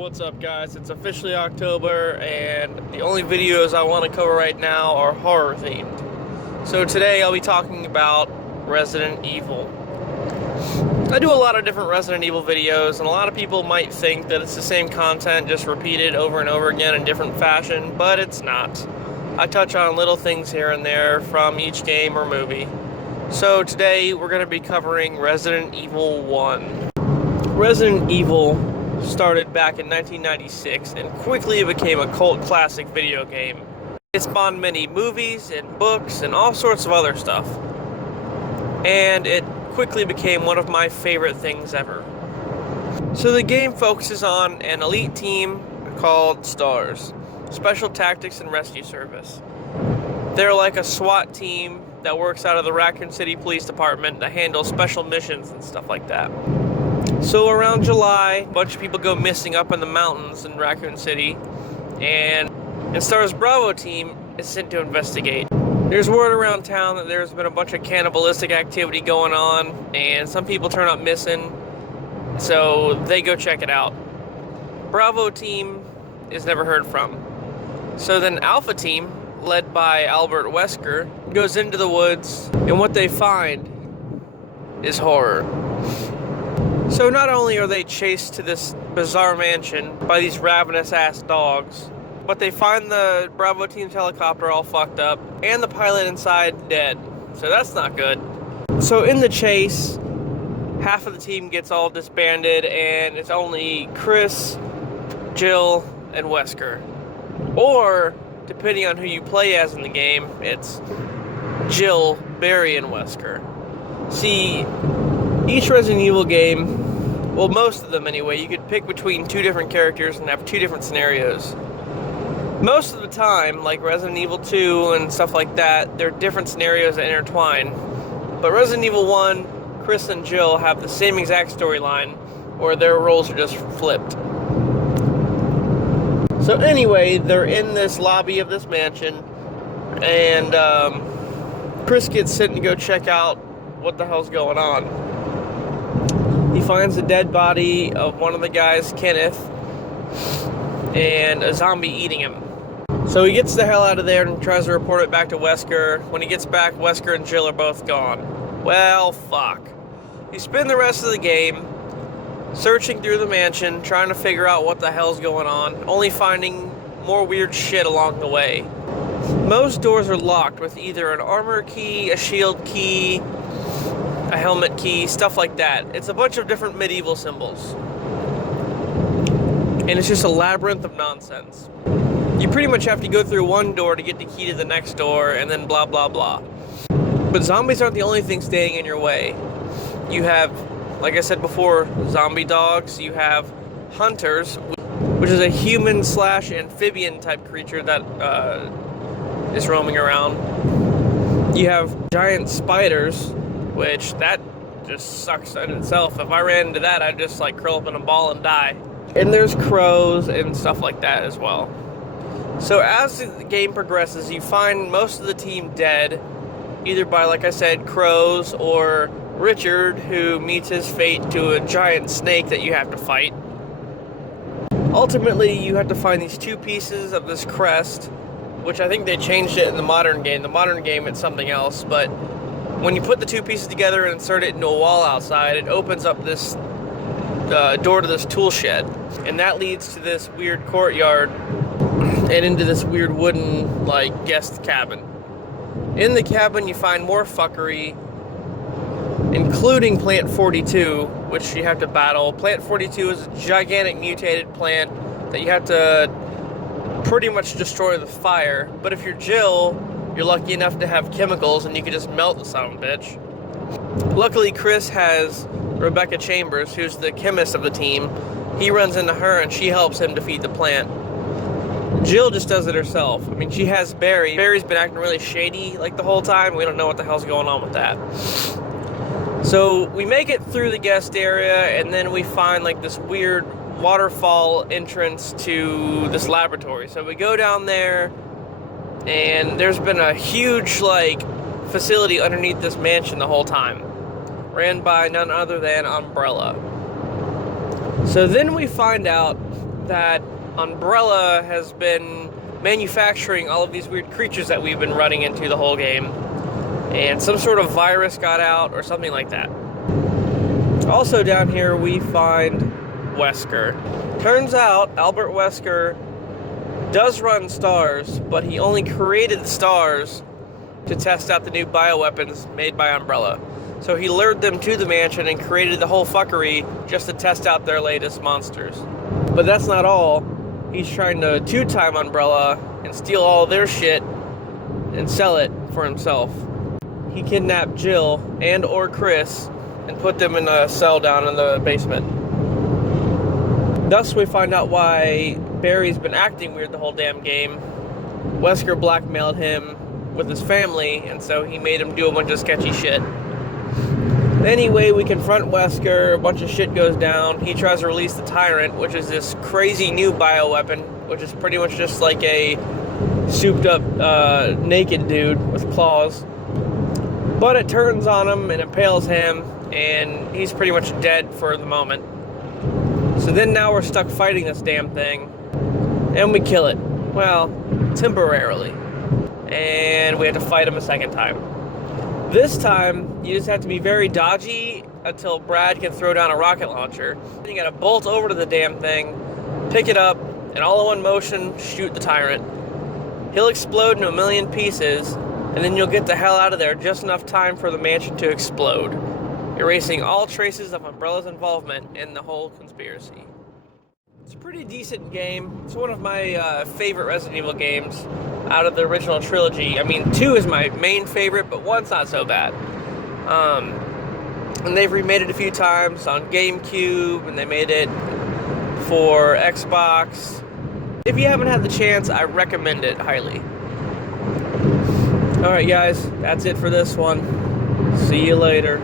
What's up, guys? It's officially October, and the only videos I want to cover right now are horror themed. So today I'll be talking about Resident Evil. I do a lot of different Resident Evil videos, and a lot of people might think that it's the same content just repeated over and over again in different fashion, but it's not. I touch on little things here and there from each game or movie. So today we're going to be covering Resident Evil 1. Resident Evil started back in 1996 and quickly became a cult classic video game. It spawned many movies and books and all sorts of other stuff. And it quickly became one of my favorite things ever. So the game focuses on an elite team called STARS, Special Tactics and Rescue Service. They're like a SWAT team that works out of the Raccoon City Police Department that handles special missions and stuff like that. So around July, a bunch of people go missing up in the mountains in Raccoon City, and STARS Bravo team is sent to investigate. There's word around town that there's been a bunch of cannibalistic activity going on, and some people turn up missing, so they go check it out. Bravo team is never heard from. So then Alpha team, led by Albert Wesker, goes into the woods, and what they find is horror. So not only are they chased to this bizarre mansion by these ravenous-ass dogs, but they find the Bravo team's helicopter all fucked up, and the pilot inside dead. So that's not good. So in the chase, half of the team gets all disbanded, and it's only Chris, Jill, and Wesker. Or, depending on who you play as in the game, it's Jill, Barry, and Wesker. See, each Resident Evil game, well, most of them anyway, you could pick between two different characters and have two different scenarios. Most of the time, like Resident Evil 2 and stuff like that, they're different scenarios that intertwine. But Resident Evil 1, Chris and Jill have the same exact storyline, where their roles are just flipped. So anyway, they're in this lobby of this mansion, and Chris gets sent to go check out what the hell's going on. He finds the dead body of one of the guys, Kenneth, and a zombie eating him. So he gets the hell out of there and tries to report it back to Wesker. When he gets back, Wesker and Jill are both gone. Well, fuck. You spend the rest of the game searching through the mansion, trying to figure out what the hell's going on, only finding more weird shit along the way. Most doors are locked with either an armor key, a shield key, a helmet key, stuff like that. It's a bunch of different medieval symbols. And it's just a labyrinth of nonsense. You pretty much have to go through one door to get the key to the next door, and then blah blah blah. But zombies aren't the only thing standing in your way. You have, like I said before, zombie dogs. You have hunters, which is a human/amphibian type creature that is roaming around. You have giant spiders, which that just sucks in itself. If I ran into that, I'd just like curl up in a ball and die. And there's crows and stuff like that as well. So as the game progresses, you find most of the team dead, either by, like I said, crows or Richard, who meets his fate to a giant snake that you have to fight. Ultimately, you have to find these two pieces of this crest, which I think they changed it in the modern game. The modern game, it's something else, but when you put the two pieces together and insert it into a wall outside, it opens up this door to this tool shed, and that leads to this weird courtyard and into this weird wooden, like, guest cabin. In the cabin, you find more fuckery, including Plant 42, which you have to battle. Plant 42 is a gigantic mutated plant that you have to pretty much destroy with fire, but if you're Jill, you're lucky enough to have chemicals and you can just melt the son of a bitch. Luckily, Chris has Rebecca Chambers, who's the chemist of the team. He runs into her and she helps him defeat the plant. Jill just does it herself. I mean, she has Barry. Barry's been acting really shady like the whole time. We don't know what the hell's going on with that. So we make it through the guest area, and then we find like this weird waterfall entrance to this laboratory. So we go down there, and there's been a huge like facility underneath this mansion the whole time, ran by none other than Umbrella. So then we find out that Umbrella has been manufacturing all of these weird creatures that we've been running into the whole game. And some sort of virus got out or something like that. Also down here we find Wesker. Turns out Albert Wesker does run STARS, but he only created the STARS to test out the new bioweapons made by Umbrella. So he lured them to the mansion and created the whole fuckery just to test out their latest monsters. But that's not all. He's trying to two-time Umbrella and steal all their shit and sell it for himself. He kidnapped Jill and or Chris and put them in a cell down in the basement. Thus we find out why Barry's been acting weird the whole damn game. Wesker blackmailed him with his family, and so he made him do a bunch of sketchy shit. Anyway, we confront Wesker, a bunch of shit goes down. He tries to release the Tyrant, which is this crazy new bioweapon, which is pretty much just like a souped up naked dude with claws. But it turns on him and impales him, and he's pretty much dead for the moment. So then now we're stuck fighting this damn thing, and we kill it. Well, temporarily. And we have to fight him a second time. This time, you just have to be very dodgy until Brad can throw down a rocket launcher. You gotta bolt over to the damn thing, pick it up, and all in one motion, shoot the Tyrant. He'll explode into a million pieces, and then you'll get the hell out of there just enough time for the mansion to explode, erasing all traces of Umbrella's involvement in the whole conspiracy. It's a pretty decent game. It's one of my favorite Resident Evil games out of the original trilogy. I mean, 2 is my main favorite, but 1's not so bad. And they've remade it a few times on GameCube, and they made it for Xbox. If you haven't had the chance, I recommend it highly. Alright guys, that's it for this one. See you later.